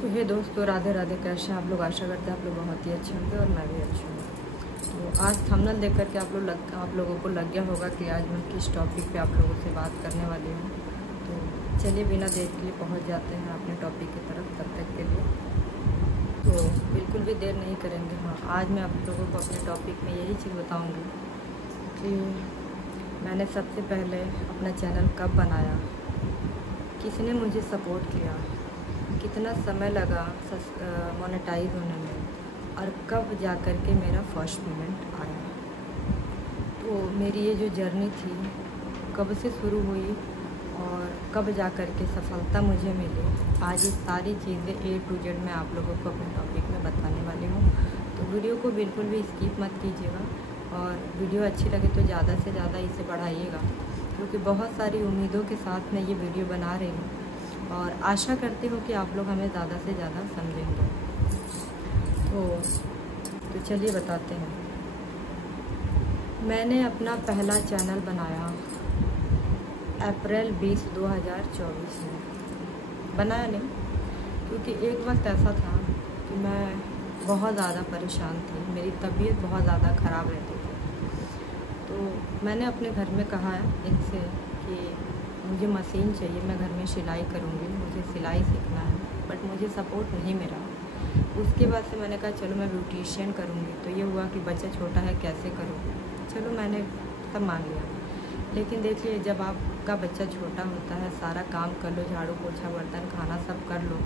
तो हे दोस्तों, राधे राधे। कैसे आप लोग? आशा करते हैं आप लोग बहुत ही अच्छे होंगे और मैं भी अच्छी हूँ। तो आज थंबनेल देख करके आप लोगों को लग गया होगा कि आज मैं किस टॉपिक पे आप लोगों से बात करने वाली हूँ। तो चलिए बिना देर के लिए पहुँच जाते हैं अपने टॉपिक की तरफ तब तक के लिए। तो बिल्कुल भी देर नहीं करेंगे। हाँ, आज मैं आप लोगों को अपने टॉपिक में यही चीज़ बताऊँगी कि मैंने सबसे पहले अपना चैनल कब बनाया, किसने मुझे सपोर्ट किया, कितना समय लगा मोनेटाइज होने में, और कब जा कर के मेरा फर्स्ट पेमेंट आया। तो मेरी ये जो जर्नी थी कब से शुरू हुई और कब जा कर के सफलता मुझे मिली, आज ये सारी चीज़ें A to Z मैं आप लोगों को अपने टॉपिक में बताने वाली हूँ। तो वीडियो को बिल्कुल भी स्किप मत कीजिएगा और वीडियो अच्छी लगे तो ज़्यादा से ज़्यादा इसे बढ़ाइएगा, क्योंकि बहुत सारी उम्मीदों के साथ मैं ये वीडियो बना रही हूँ और आशा करती हूँ कि आप लोग हमें ज़्यादा से ज़्यादा समझेंगे। तो चलिए बताते हैं। मैंने अपना पहला चैनल बनाया अप्रैल 20, 2024 में। बनाया नहीं, क्योंकि एक वक्त ऐसा था कि मैं बहुत ज़्यादा परेशान थी, मेरी तबीयत बहुत ज़्यादा ख़राब रहती थी। तो मैंने अपने घर में कहा इनसे कि मुझे मशीन चाहिए, मैं घर में सिलाई करूँगी, मुझे सिलाई सीखना है, बट मुझे सपोर्ट नहीं मिला। उसके बाद से मैंने कहा चलो मैं ब्यूटिशियन करूँगी। तो ये हुआ कि बच्चा छोटा है, कैसे करूँ। चलो मैंने तब मान लिया। लेकिन देखिए, जब आपका बच्चा छोटा होता है, सारा काम कर लो, झाड़ू पोछा बर्तन खाना सब कर लो,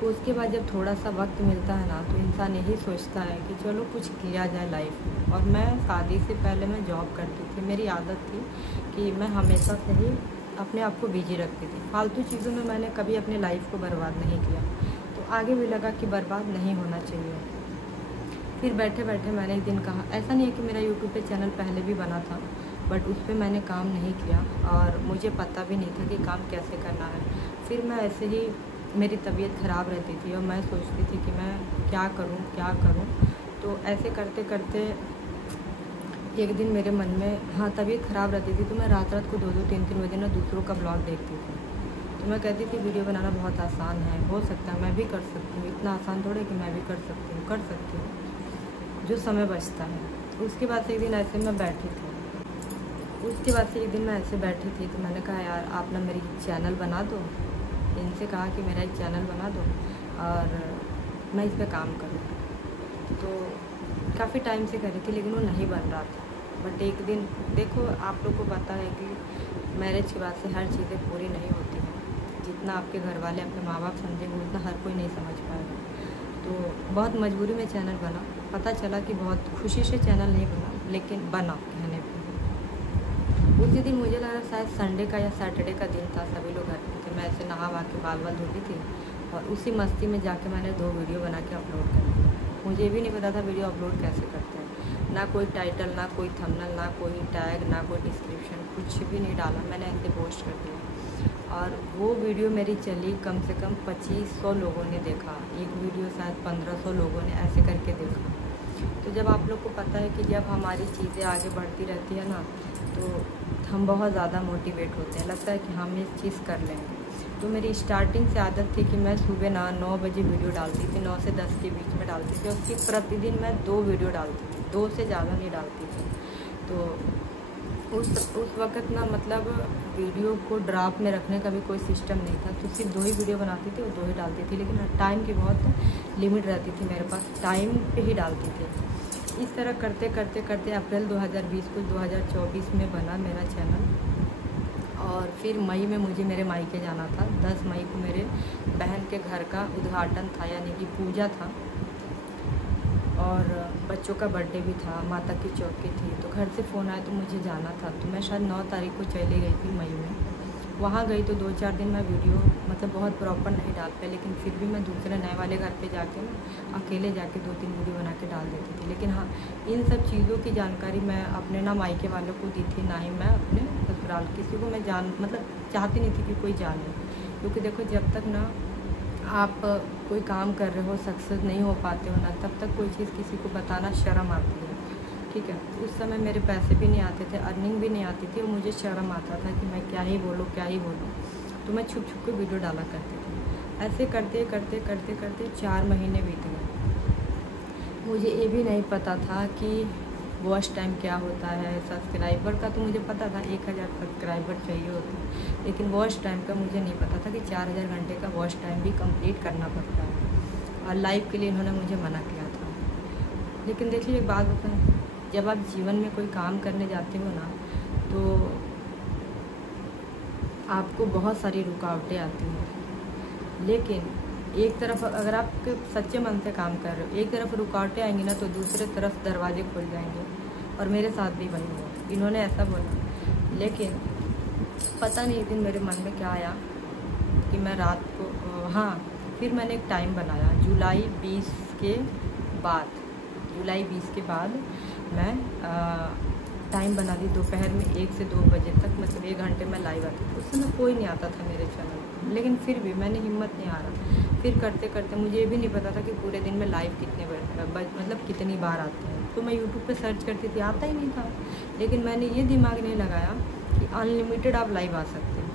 तो उसके बाद जब थोड़ा सा वक्त मिलता है ना, तो इंसान यही सोचता है कि चलो कुछ किया जाए लाइफ में। और मैं शादी से पहले मैं जॉब करती थी। मेरी आदत थी कि मैं हमेशा से ही अपने आप को बिजी रखती थी। फालतू चीज़ों में मैंने कभी अपने लाइफ को बर्बाद नहीं किया। तो आगे भी लगा कि बर्बाद नहीं होना चाहिए। फिर बैठे बैठे मैंने एक दिन कहा, ऐसा नहीं है कि मेरा यूट्यूब पे चैनल पहले भी बना था, बट उस पर मैंने काम नहीं किया और मुझे पता भी नहीं था कि काम कैसे करना है। फिर मैं ऐसे ही, मेरी तबीयत ख़राब रहती थी और मैं सोचती थी कि मैं क्या करूं। तो ऐसे करते करते एक दिन मेरे मन में, हाँ, तबीयत ख़राब रहती थी तो मैं रात को 2-2, 3-3 बजे ना दूसरों का ब्लॉग देखती थी। तो मैं कहती थी वीडियो बनाना बहुत आसान है, हो सकता है मैं भी कर सकती हूँ, इतना आसान थोड़े कि मैं भी कर सकती हूँ जो समय बचता है। उसके बाद से एक दिन ऐसे मैं बैठी थी तो मैंने कहा यार आप ना मेरी चैनल बना दो। इनसे कहा कि मेरा एक चैनल बना दो और मैं इस पर काम करूँ। तो काफ़ी टाइम से करी थी, लेकिन वो नहीं बन रहा था। बट एक दिन, देखो आप लोग को पता है कि मैरिज के बाद से हर चीज़ें पूरी नहीं होती हैं। जितना आपके घर वाले, आपके माँ बाप समझेंगे उतना हर कोई नहीं समझ पाएगा। तो बहुत मजबूरी में चैनल बना। पता चला कि बहुत खुशी से चैनल नहीं बना, लेकिन बना कहने पे। उसी दिन मुझे लगा शायद संडे का या सैटरडे का दिन था, सभी लोग घर पे थे। मैं ऐसे नहा वहा के बाल धोती थी और उसी मस्ती में जाके मैंने 2 वीडियो बना के अपलोड कर दिया। मुझे भी नहीं पता था वीडियो अपलोड कैसे करते हैं। ना कोई टाइटल, ना कोई थंबनेल, ना कोई टैग, ना कोई डिस्क्रिप्शन, कुछ भी नहीं डाला। मैंने ऐसे पोस्ट कर दिया और वो वीडियो मेरी चली, कम से कम 2500 लोगों ने देखा। एक वीडियो शायद 1500 लोगों ने ऐसे करके देखा। तो जब आप लोग को पता है कि जब हमारी चीज़ें आगे बढ़ती रहती है ना, तो हम बहुत ज़्यादा मोटिवेट होते हैं, लगता है कि हम ये चीज़ कर लेंगे। तो मेरी स्टार्टिंग से आदत थी कि मैं सुबह ना 9 बजे वीडियो डालती थी, 9 से 10 के बीच में डालती थी। और फिर प्रतिदिन मैं 2 वीडियो डालती थी, 2 से ज़्यादा नहीं डालती थी। तो उस वक़्त ना, मतलब वीडियो को ड्राफ्ट में रखने का भी कोई सिस्टम नहीं था। तो सिर्फ 2 ही वीडियो बनाती थी और 2 ही डालती थी। लेकिन टाइम की बहुत लिमिट रहती थी मेरे पास, टाइम पे ही डालती थी। इस तरह करते करते अप्रैल 2020 को 2024 में बना मेरा चैनल। और फिर मई में मुझे मेरे मायके जाना था। 10 मई को मेरे बहन के घर का उद्घाटन था, यानी कि पूजा था, और बच्चों का बर्थडे भी था, माता की चौकी थी। तो घर से फ़ोन आया तो मुझे जाना था। तो मैं शायद 9 तारीख को चली गई थी मई में। वहाँ गई तो 2-4 दिन मैं वीडियो मतलब बहुत प्रॉपर नहीं डाल पाई, लेकिन फिर भी मैं दूसरे नए वाले घर पे जाके ना अकेले जाके 2-3 वीडियो बना के डाल देती थी। लेकिन हाँ, इन सब चीज़ों की जानकारी मैं अपने ना मायके वालों को दी थी, ना ही मैं अपने ससुराल किसी को मैं मतलब चाहती नहीं थी कि कोई जाने। क्योंकि देखो, जब तक ना आप कोई काम कर रहे हो, सक्सेस नहीं हो पाते हो ना, तब तक कोई चीज़ किसी को बताना शर्म आती है। ठीक है, उस समय मेरे पैसे भी नहीं आते थे, अर्निंग भी नहीं आती थी और मुझे शर्म आता था कि मैं क्या ही बोलूँ। तो मैं छुप छुप के वीडियो डाला करती थी। ऐसे करते करते करते करते 4 महीने बीत गए। मुझे ये भी नहीं पता था कि वॉच टाइम क्या होता है। सब्सक्राइबर का तो मुझे पता था 1000 सब्सक्राइबर चाहिए होता है, लेकिन वॉच टाइम का मुझे नहीं पता था कि 4000 घंटे का वॉच टाइम भी कंप्लीट करना पड़ता है। और लाइव के लिए इन्होंने मुझे मना किया था। लेकिन देखिए एक बात बताएं, जब आप जीवन में कोई काम करने जाते हो ना, तो आपको बहुत सारी रुकावटें आती हैं। लेकिन एक तरफ अगर आप सच्चे मन से काम कर रहे हो, एक तरफ रुकावटें आएंगी ना, तो दूसरे तरफ दरवाजे खुल जाएंगे। और मेरे साथ भी वही हुआ। इन्होंने ऐसा बोला, लेकिन पता नहीं एक दिन मेरे मन में क्या आया कि मैं रात को फिर मैंने एक टाइम बनाया। जुलाई 20 के बाद मैं टाइम बना दी दोपहर में 1 से 2 बजे तक, मतलब 1 घंटे में लाइव आती थी। उस समय कोई नहीं आता था मेरे चैनल पर, लेकिन फिर भी मैंने हिम्मत नहीं हारा। फिर करते करते मुझे ये भी नहीं पता था कि पूरे दिन में लाइव कितनी बार आते हैं। तो मैं यूट्यूब पे सर्च करती थी, आता ही नहीं था। लेकिन मैंने ये दिमाग नहीं लगाया कि अनलिमिटेड आप लाइव आ सकते हैं।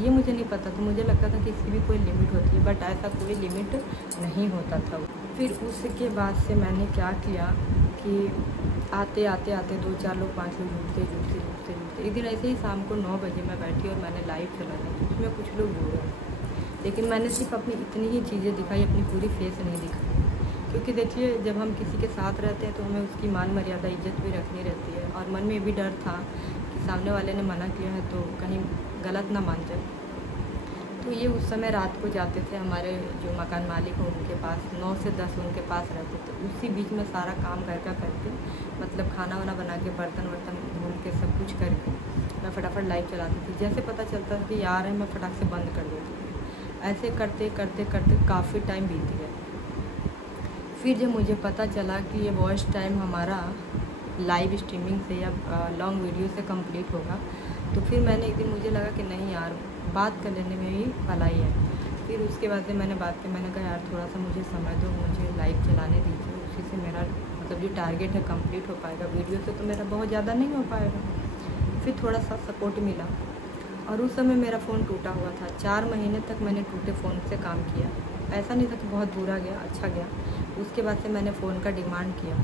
ये मुझे नहीं पता था। मुझे लगता था कि इसकी भी कोई लिमिट होती है, बट ऐसा कोई लिमिट नहीं होता था। फिर उसके बाद से मैंने क्या किया कि आते 2-4 लोग 5 लोग जुड़ते। एक दिन ऐसे ही शाम को 9 बजे मैं बैठी और मैंने लाइव चलाया, उसमें कुछ लोग जुड़ गए। लेकिन मैंने सिर्फ अपनी इतनी ही चीज़ें दिखाई, अपनी पूरी फेस नहीं दिखाई। क्योंकि देखिए जब हम किसी के साथ रहते हैं तो हमें उसकी मान मर्यादा इज्जत भी रखनी रहती है। और मन में भी डर था कि सामने वाले ने मना किया है तो कहीं गलत ना मान जाए। तो ये उस समय रात को जाते थे, हमारे जो मकान मालिक हो उनके पास 9 से 10 उनके पास रहते थे। उसी बीच में सारा काम करके मतलब खाना वाना बना के, बर्तन वर्तन धो के, सब कुछ करके मैं फटाफट लाइव चलाती थी। जैसे पता चलता था कि यार है, मैं फटाक से बंद कर देती थी। ऐसे करते करते करते काफ़ी टाइम बीत गया। फिर जब मुझे पता चला कि ये वॉच टाइम हमारा लाइव स्ट्रीमिंग से या लॉन्ग वीडियो से कंप्लीट होगा, तो फिर मैंने एक दिन मुझे लगा कि नहीं यार, बात कर लेने में ही भलाई है। फिर उसके बाद से मैंने बात की, मैंने कहा यार थोड़ा सा मुझे समय दो, मुझे लाइव चलाने दीजिए, उसी से मेरा मतलब जो टारगेट है कंप्लीट हो पाएगा। वीडियो से तो मेरा बहुत ज़्यादा नहीं हो पाएगा। फिर थोड़ा सा सपोर्ट मिला। और उस समय मेरा फ़ोन टूटा हुआ था। 4 महीने तक मैंने टूटे फ़ोन से काम किया। ऐसा नहीं था कि बहुत बुरा गया, अच्छा गया। उसके बाद से मैंने फ़ोन का डिमांड किया,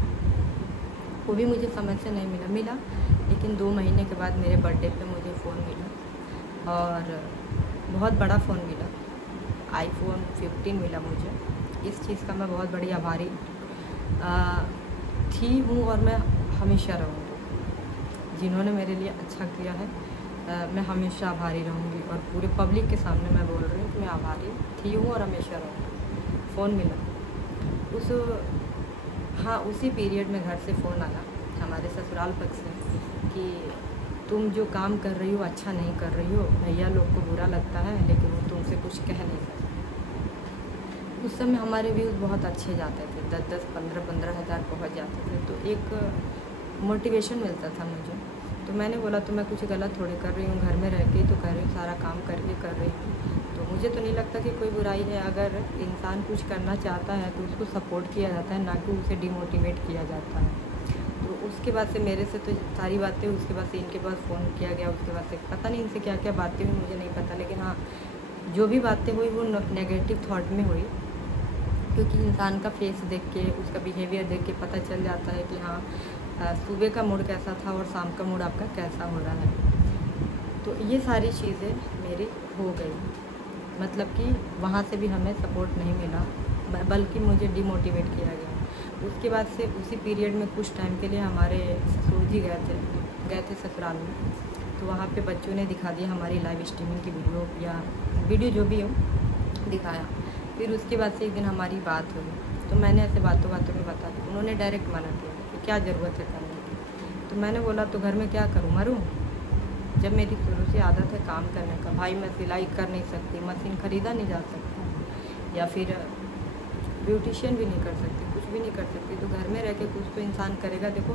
वो भी मुझे समय से नहीं मिला। लेकिन 2 महीने के बाद मेरे बर्थडे पे मुझे फ़ोन मिला, और बहुत बड़ा फ़ोन मिला, iPhone 15 मिला मुझे। इस चीज़ का मैं बहुत बड़ी आभारी हूँ और मैं हमेशा रहूँगी। जिन्होंने मेरे लिए अच्छा किया है, मैं हमेशा आभारी रहूँगी। और पूरे पब्लिक के सामने मैं बोल रही हूँ कि मैं आभारी हूँ और हमेशा रहूँगी। फ़ोन मिला उसी पीरियड में घर से फ़ोन आया हमारे ससुराल पक्ष से कि तुम जो काम कर रही हो अच्छा नहीं कर रही हो, भैया लोग को बुरा लगता है, लेकिन वो तुमसे कुछ कह नहीं सकते। उस समय हमारे व्यूज़ बहुत अच्छे जाते थे, 10-10, 15-15 हज़ार पहुँच जाते थे। तो एक मोटिवेशन मिलता था मुझे। तो मैंने बोला तो मैं कुछ गलत थोड़ी कर रही हूँ, घर में रह के तो कर रही हूँ, सारा काम करके कर रही हूँ। तो मुझे तो नहीं लगता कि कोई बुराई है। अगर इंसान कुछ करना चाहता है तो उसको सपोर्ट किया जाता है, ना कि उसे डिमोटिवेट किया जाता है। तो उसके बाद से मेरे से तो सारी बातें, उसके बाद से इनके पास फ़ोन किया गया, उसके बाद से पता नहीं इनसे क्या क्या बातें हुई, मुझे नहीं पता। लेकिन हाँ, जो भी बातें हुई वो नेगेटिव थॉट में हुई, क्योंकि इंसान का फेस देख के, उसका बिहेवियर देख के पता चल जाता है कि हाँ सुबह का मूड कैसा था और शाम का मूड आपका कैसा हो रहा है। तो ये सारी चीज़ें मेरी हो गई, मतलब कि वहाँ से भी हमें सपोर्ट नहीं मिला, बल्कि मुझे डिमोटिवेट किया गया। उसके बाद से उसी पीरियड में कुछ टाइम के लिए हमारे ससुर जी गए थे ससुराल में। तो वहाँ पे बच्चों ने दिखा दिया हमारी लाइव स्ट्रीमिंग की वीडियो जो भी हो दिखाया। फिर उसके बाद से एक दिन हमारी बात हुई, तो मैंने ऐसे बातों में बता दी। उन्होंने डायरेक्ट मना किया कि क्या ज़रूरत है करने की। तो मैंने बोला तो घर में क्या करूँ, मरूँ? जब मेरी शुरू से आदत है काम करने का। भाई मैं सिलाई कर नहीं सकती, मशीन ख़रीदा नहीं जा सकता, या फिर ब्यूटिशियन भी नहीं कर सकती, कुछ भी नहीं कर सकती। तो घर में रह के कुछ तो इंसान करेगा। देखो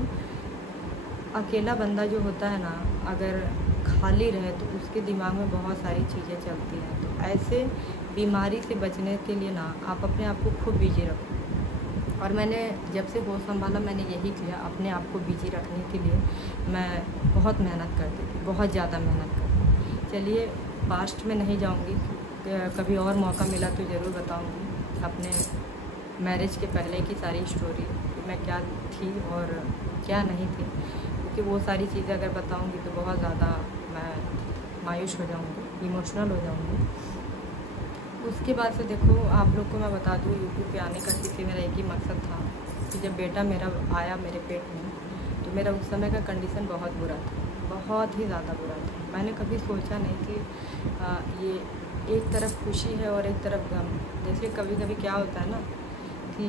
अकेला बंदा जो होता है ना, अगर खाली रहे तो उसके दिमाग में बहुत सारी चीज़ें चलती हैं। तो ऐसे बीमारी से बचने के लिए ना आप अपने आप को खूब बिजी रखो। और मैंने जब से होश संभाला मैंने यही किया, अपने आप को बिजी रखने के लिए मैं बहुत मेहनत करती थी, बहुत ज़्यादा मेहनत करती। चलिए पास्ट में नहीं जाऊंगी, कभी और मौका मिला तो ज़रूर बताऊँगी अपने मैरिज के पहले की सारी स्टोरी, कि मैं क्या थी और क्या नहीं थी, क्योंकि वो सारी चीज़ें अगर बताऊँगी तो बहुत ज़्यादा मैं मायूस हो जाऊँगी, इमोशनल हो जाऊँगी। उसके बाद से देखो, आप लोग को मैं बता दूँ, यूट्यूब पे आने का पीछे मेरा एक ही मकसद था कि जब बेटा मेरा आया मेरे पेट में, तो मेरा उस समय का कंडीशन बहुत बुरा था, बहुत ही ज़्यादा बुरा था। मैंने कभी सोचा नहीं कि ये एक तरफ खुशी है और एक तरफ गम। जैसे कभी कभी क्या होता है ना कि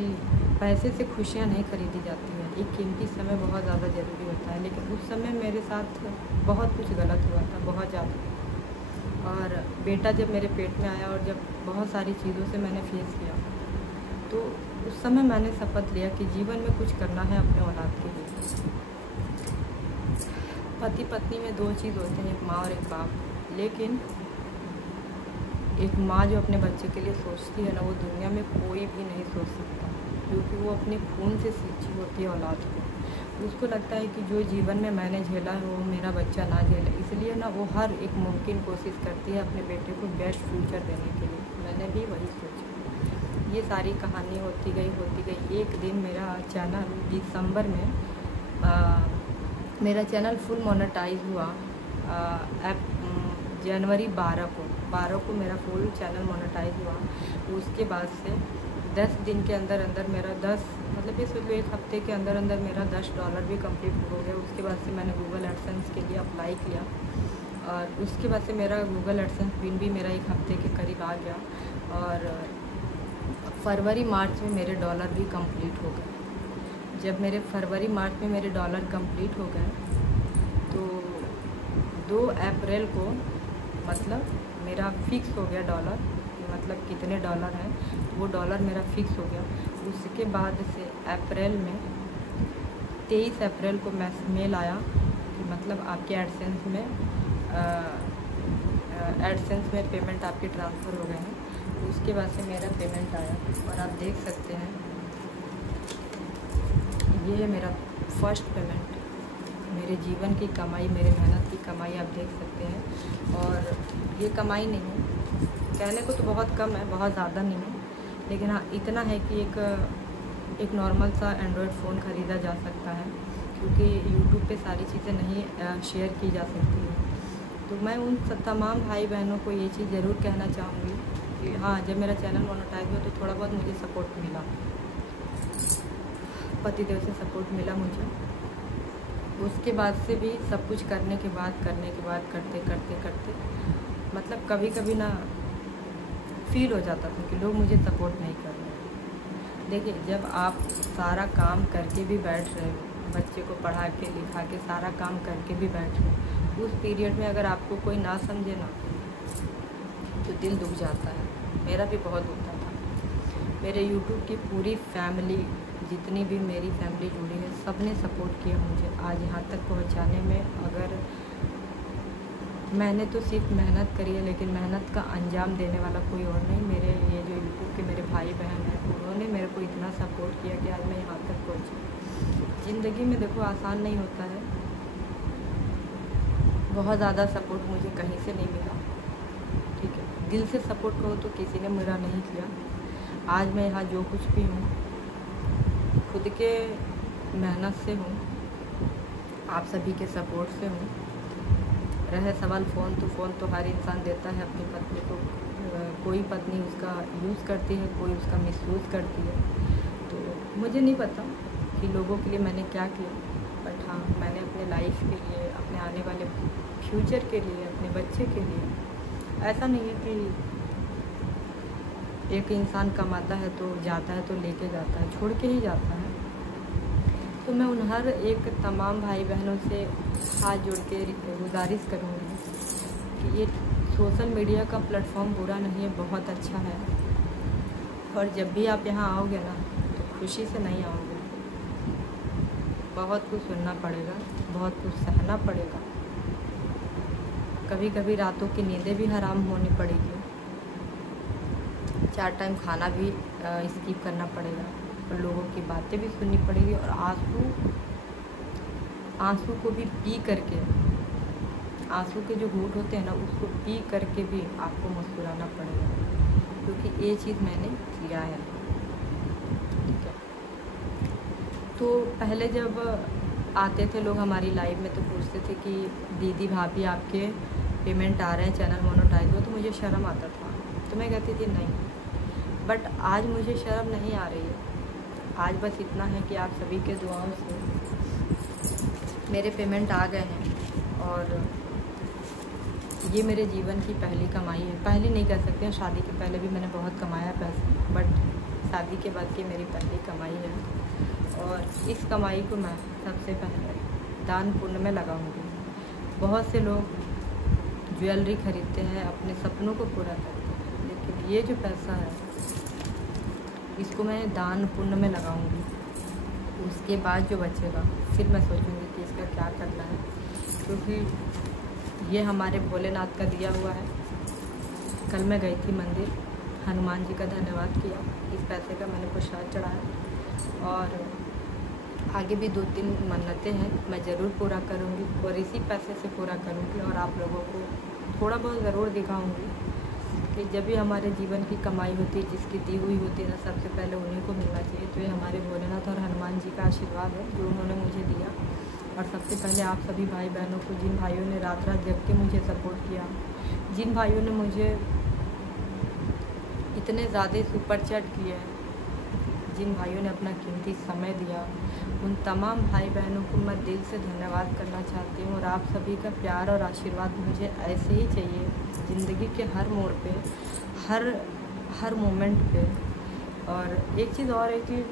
पैसे से खुशियाँ नहीं खरीदी जाती हैं, एक कीमती समय बहुत ज़्यादा ज़रूरी होता है, लेकिन उस समय मेरे साथ बहुत कुछ गलत हुआ था, बहुत ज़्यादा। और बेटा जब मेरे पेट में आया और जब बहुत सारी चीज़ों से मैंने फेस किया, तो उस समय मैंने शपथ लिया कि जीवन में कुछ करना है अपने औलाद के लिए। पति पत्नी में दो चीज़ होते हैं, एक माँ और एक बाप, लेकिन एक माँ जो अपने बच्चे के लिए सोचती है ना, वो दुनिया में कोई भी नहीं सोच सकता, क्योंकि वो अपने खून से सींची होती है औलाद को। उसको लगता है कि जो जीवन में मैंने झेला है वो मेरा बच्चा ना झेले, इसलिए ना वो हर एक मुमकिन कोशिश करती है अपने बेटे को बेस्ट फ्यूचर देने के लिए। मैंने भी वही सोचा। ये सारी कहानी होती गई। एक दिन मेरा चैनल दिसंबर में मेरा चैनल फुल मोनेटाइज हुआ। जनवरी 12 को मेरा फुल चैनल मोनेटाइज हुआ। उसके बाद से 10 दिन के अंदर अंदर मेरा 10 मतलब ये सोच लो एक हफ्ते के अंदर अंदर मेरा $10 भी कंप्लीट हो गया। उसके बाद से मैंने गूगल एडसेंस के लिए अप्लाई किया और उसके बाद से मेरा गूगल एडसेंस पिन भी मेरा एक हफ्ते के करीब आ गया और फरवरी मार्च में मेरे डॉलर भी कंप्लीट हो गए। जब मेरे फरवरी मार्च में मेरे डॉलर कंप्लीट हो गए तो 2 अप्रैल को मतलब मेरा फिक्स हो गया डॉलर, मतलब कितने डॉलर हैं तो वो डॉलर मेरा फिक्स हो गया। उसके बाद से अप्रैल में 23 अप्रैल को मेल आया कि मतलब आपके एडसेंस में पेमेंट आपके ट्रांसफ़र हो गए हैं। उसके बाद से मेरा पेमेंट आया और आप देख सकते हैं ये है मेरा फर्स्ट पेमेंट, मेरे जीवन की कमाई, मेरे मेहनत की कमाई आप देख सकते हैं। और ये कमाई नहीं है, कहने को तो बहुत कम है, बहुत ज़्यादा नहीं है, लेकिन हाँ इतना है कि एक नॉर्मल सा एंड्रॉयड फ़ोन ख़रीदा जा सकता है, क्योंकि यूट्यूब पे सारी चीज़ें नहीं शेयर की जा सकती हैं। तो मैं उन तमाम भाई बहनों को ये चीज़ ज़रूर कहना चाहूँगी कि हाँ, जब मेरा चैनल मोनेटाइज हुआ तो थोड़ा बहुत मुझे सपोर्ट मिला, पतिदेव से सपोर्ट मिला मुझे। उसके बाद से भी सब कुछ करने के बाद करते मतलब कभी कभी ना फील हो जाता था कि लोग मुझे सपोर्ट नहीं कर रहे। देखिए, जब आप सारा काम करके भी बैठ रहे हो, बच्चे को पढ़ा के लिखा के सारा काम करके भी बैठ रहे हो, उस पीरियड में अगर आपको कोई ना समझे ना तो दिल दुख जाता है। मेरा भी बहुत दुखता था। मेरे यूट्यूब की पूरी फैमिली, जितनी भी मेरी फैमिली जुड़ी है, सब ने सपोर्ट किया मुझे आज यहाँ तक पहुँचाने में। अगर मैंने तो सिर्फ मेहनत करी है, लेकिन मेहनत का अंजाम देने वाला कोई और नहीं। मेरे ये जो यूट्यूब के मेरे भाई बहन हैं, उन्होंने मेरे को इतना सपोर्ट किया कि आज मैं यहाँ तक पहुँची। ज़िंदगी में देखो आसान नहीं होता है, बहुत ज़्यादा सपोर्ट मुझे कहीं से नहीं मिला, ठीक है। दिल से सपोर्ट करो तो किसी ने मेरा नहीं किया। आज मैं यहाँ जो कुछ भी हूँ खुद के मेहनत से हूँ, आप सभी के सपोर्ट से हूँ। रहे सवाल फ़ोन, तो फ़ोन तो हर इंसान देता है अपनी पत्नी को, कोई पत्नी उसका यूज़ करती है, कोई उसका मिसयूज़ करती है। तो मुझे नहीं पता कि लोगों के लिए मैंने क्या किया, बट हाँ, मैंने अपने लाइफ के लिए, अपने आने वाले फ्यूचर के लिए, अपने बच्चे के लिए, ऐसा नहीं है कि एक इंसान कमाता है तो जाता है तो लेके जाता है, छोड़ के ही जाता है। तो मैं उन हर एक तमाम भाई बहनों से हाथ जोड़ के गुजारिश करूँगी कि ये सोशल मीडिया का प्लेटफॉर्म बुरा नहीं है, बहुत अच्छा है। और जब भी आप यहाँ आओगे ना तो खुशी से नहीं आओगे, बहुत कुछ सुनना पड़ेगा, बहुत कुछ सहना पड़ेगा, कभी कभी रातों की नींदें भी हराम होनी पड़ेगी, 4 टाइम खाना भी स्किप करना पड़ेगा, और लोगों की बातें भी सुननी पड़ेगी, और आंसू को भी पी करके आंसू के जो घूंट होते हैं ना, उसको पी करके भी आपको मुस्कुराना पड़ेगा, क्योंकि ये चीज़ मैंने किया है। ठीक है, तो पहले जब आते थे लोग हमारी लाइफ में तो पूछते थे कि दीदी भाभी आपके पेमेंट आ रहे हैं, चैनल मोनेटाइज हो, तो मुझे शर्म आता था। तो मैं कहती थी नहीं, बट आज मुझे शर्म नहीं आ रही है। आज बस इतना है कि आप सभी के दुआओं से मेरे पेमेंट आ गए हैं, और ये मेरे जीवन की पहली कमाई है। पहली नहीं कह सकते हैं, शादी के पहले भी मैंने बहुत कमाया पैसे, बट शादी के बाद की मेरी पहली कमाई है। और इस कमाई को मैं सबसे पहले दान पुण्य में लगाऊंगी। बहुत से लोग ज्वेलरी खरीदते हैं, अपने सपनों को पूरा करते हैं, लेकिन ये जो पैसा है इसको मैं दान पुण्य में लगाऊंगी। उसके बाद जो बचेगा फिर मैं सोचूंगी कि इसका क्या करना है, क्योंकि ये हमारे भोलेनाथ का दिया हुआ है। कल मैं गई थी मंदिर, हनुमान जी का धन्यवाद किया, इस पैसे का मैंने प्रसाद चढ़ाया, और आगे भी 2-3 मन्नतें हैं, मैं ज़रूर पूरा करूँगी, और इसी पैसे से पूरा करूँगी। और आप लोगों को थोड़ा बहुत ज़रूर दिखाऊँगी कि जब भी हमारे जीवन की कमाई होती है, जिसकी दी हुई होती है ना, सबसे पहले उन्हीं को मिलना चाहिए। तो ये हमारे भोलेनाथ और हनुमान जी का आशीर्वाद है जो उन्होंने मुझे दिया। और सबसे पहले आप सभी भाई बहनों को, जिन भाइयों ने रात रात जग के मुझे सपोर्ट किया, जिन भाइयों ने मुझे इतने ज़्यादा सुपर चैट किए हैं, जिन भाइयों ने अपना कीमती समय दिया, उन तमाम भाई बहनों को मैं दिल से धन्यवाद करना चाहती हूँ। और आप सभी का प्यार और आशीर्वाद मुझे ऐसे ही चाहिए ज़िंदगी के हर मोड़ पे, हर मोमेंट पे। और एक चीज़ और है कि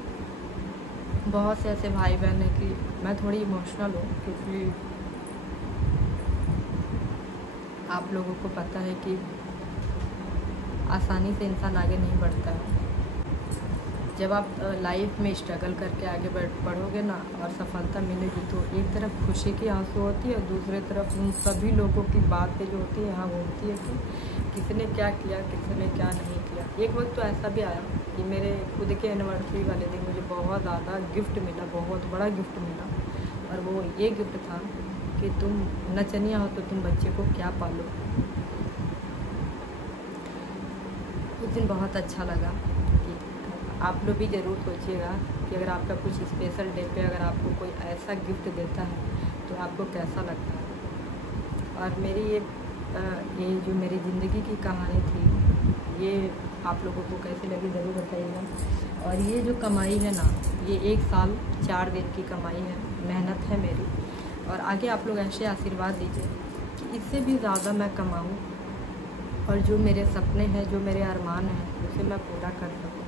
बहुत से ऐसे भाई बहन हैं कि मैं थोड़ी इमोशनल हूँ, क्योंकि आप लोगों को पता है कि आसानी से इंसान आगे नहीं बढ़ता है। जब आप लाइफ में स्ट्रगल करके आगे बढ़ोगे ना, और सफलता मिलेगी, तो एक तरफ खुशी की आंसू होती है, और दूसरी तरफ उन सभी लोगों की बातें जो होती है यहाँ घूमती है कि किसने क्या किया, किसने क्या नहीं किया। एक वक्त तो ऐसा भी आया कि मेरे खुद के एनिवर्सरी वाले दिन मुझे बहुत ज़्यादा गिफ्ट मिला, बहुत बड़ा गिफ्ट मिला, और वो ये गिफ्ट था कि तुम नचनिया हो तो तुम बच्चे को क्या पालो। उस दिन बहुत अच्छा लगा। कि आप लोग भी ज़रूर सोचिएगा कि अगर आपका कुछ स्पेशल डे पे अगर आपको कोई ऐसा गिफ्ट देता है तो आपको कैसा लगता है। और मेरी ये जो मेरी ज़िंदगी की कहानी थी, ये आप लोगों को कैसी लगी ज़रूर बताइएगा। और ये जो कमाई है ना, ये 1 साल 4 दिन की कमाई है, मेहनत है मेरी। और आगे आप लोग ऐसे आशीर्वाद दीजिए कि इससे भी ज़्यादा मैं कमाऊँ, और जो मेरे सपने हैं, जो मेरे अरमान हैं, उसे मैं पूरा कर सकूँ।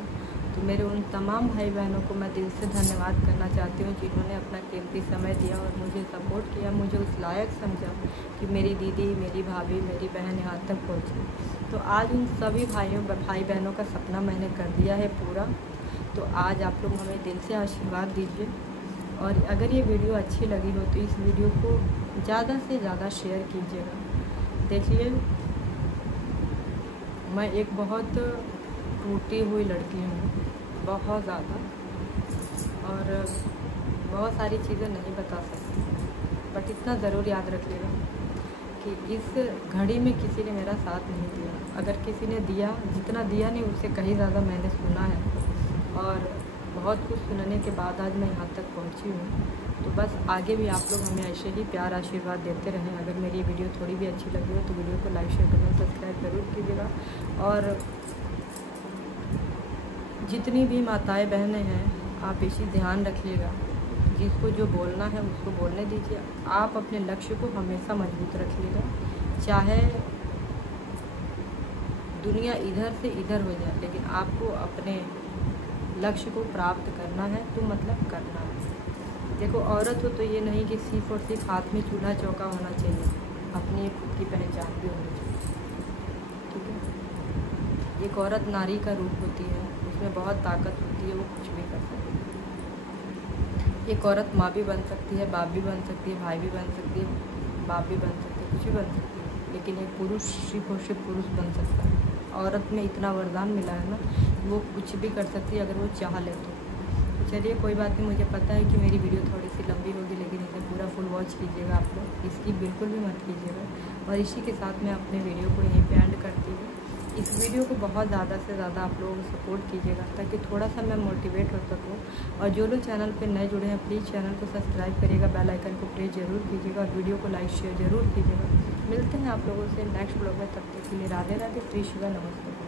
तो मेरे उन तमाम भाई बहनों को मैं दिल से धन्यवाद करना चाहती हूँ, जिन्होंने अपना कीमती समय दिया और मुझे सपोर्ट किया, मुझे उस लायक समझा कि मेरी दीदी, मेरी भाभी, मेरी बहन यहाँ तक पहुँची। तो आज उन सभी भाई बहनों का सपना मैंने कर दिया है पूरा। तो आज आप लोग हमें दिल से आशीर्वाद दीजिए, और अगर ये वीडियो अच्छी लगी हो तो इस वीडियो को ज़्यादा से ज़्यादा शेयर कीजिएगा। देखिए, मैं एक बहुत टूटी हुई लड़की हूँ, बहुत ज़्यादा, और बहुत सारी चीज़ें नहीं बता सकती, बट इतना ज़रूर याद रखिएगा कि इस घड़ी में किसी ने मेरा साथ नहीं दिया। अगर किसी ने दिया, जितना दिया नहीं उससे कहीं ज़्यादा मैंने सुना है, और बहुत कुछ सुनने के बाद आज मैं यहाँ तक पहुँची हूँ। तो बस आगे भी आप लोग हमें ऐसे ही प्यार आशीर्वाद देते रहें। अगर मेरी वीडियो थोड़ी भी अच्छी लगी हो तो वीडियो को लाइक, शेयर, कमेंट, सब्सक्राइब ज़रूर कीजिएगा। और जितनी भी माताएं बहनें हैं, आप इसी ध्यान रखिएगा, जिसको जो बोलना है उसको बोलने दीजिए। आप अपने लक्ष्य को हमेशा मजबूत रखिएगा, चाहे दुनिया इधर से इधर हो जाए, लेकिन आपको अपने लक्ष्य को प्राप्त करना है तो मतलब करना है। देखो, औरत हो तो ये नहीं कि सिर्फ और सिर्फ हाथ में चूल्हा चौका होना चाहिए, अपनी खुद की पहचान भी होनी चाहिए। ठीक है, एक औरत नारी का रूप होती है, उसमें बहुत ताकत होती है, वो कुछ भी कर सकती है। एक औरत माँ भी बन सकती है, बाप भी बन सकती है, भाई भी बन सकती है, बाप भी बन सकती है, कुछ भी बन सकती है। लेकिन एक पुरुष सिर्फ और सिर्फ पुरुष बन सकता है। औरत में इतना वरदान मिला है ना, वो कुछ भी कर सकती है अगर वो चाह ले तो। तो चलिए कोई बात नहीं, मुझे पता है कि मेरी वीडियो थोड़ी सी लंबी होगी, लेकिन इसे पूरा फुल वॉच कीजिएगा आप लोग, इसकी बिल्कुल भी मत कीजिएगा। और इसी के साथ मैं अपने वीडियो को यहीं पे एंड करती हूँ। इस वीडियो को बहुत ज़्यादा से ज़्यादा आप लोग सपोर्ट कीजिएगा ताकि थोड़ा सा मैं मोटिवेट हो सकूँ। और जो लोग चैनल पे नए जुड़े हैं प्लीज़ चैनल को सब्सक्राइब करिएगा, बेल आइकन को प्रेस जरूर कीजिएगा और वीडियो को लाइक शेयर ज़रूर कीजिएगा। मिलते हैं आप लोगों से नेक्स्ट ब्लॉग में, तब तक के लिए राधे राधे, प्लीज़ शुभ नमस्ते।